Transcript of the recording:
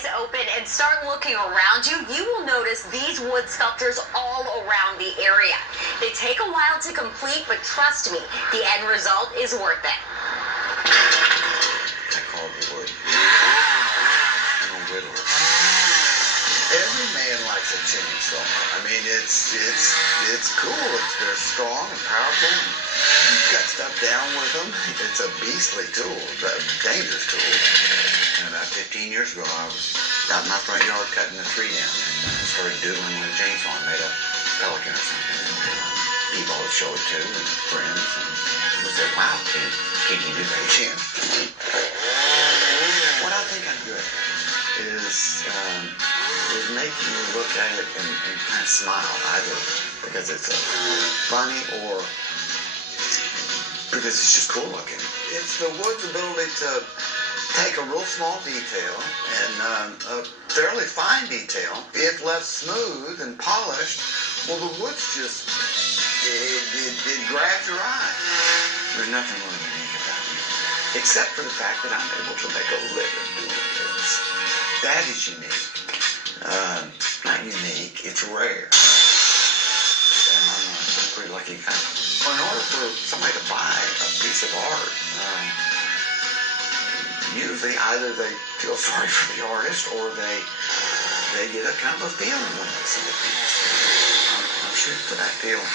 eyes open and start looking around you, you will notice these wood sculptures all around the area. They take a while to complete, but trust me, the end result is worth it. I call the wood. I'm a whittler. Every man likes a chainsaw. I mean, it's cool. They're strong and powerful. You cut stuff down with them. It's a beastly tool, a dangerous tool. And about 15 years ago, I was out in my front yard cutting a tree down and started doodling with a chainsaw and made a pelican or something. And people would show it to and friends and would say, "Wow, can you do that again?" What I think I'm good is making you look at it and kind of smile, either because it's funny or because it's just cool looking. It's the wood's ability to take a real small detail and a fairly fine detail, if left smooth and polished, well, the wood's just, it grabs your eye. There's nothing really unique about it, except for the fact that I'm able to make a living doing this. That is unique. Not unique, it's rare. And I'm a pretty lucky guy. In order for somebody to buy a piece of art, usually either they feel sorry for the artist or they get a kind of a feeling when they see the piece. I'm shooting for that feeling.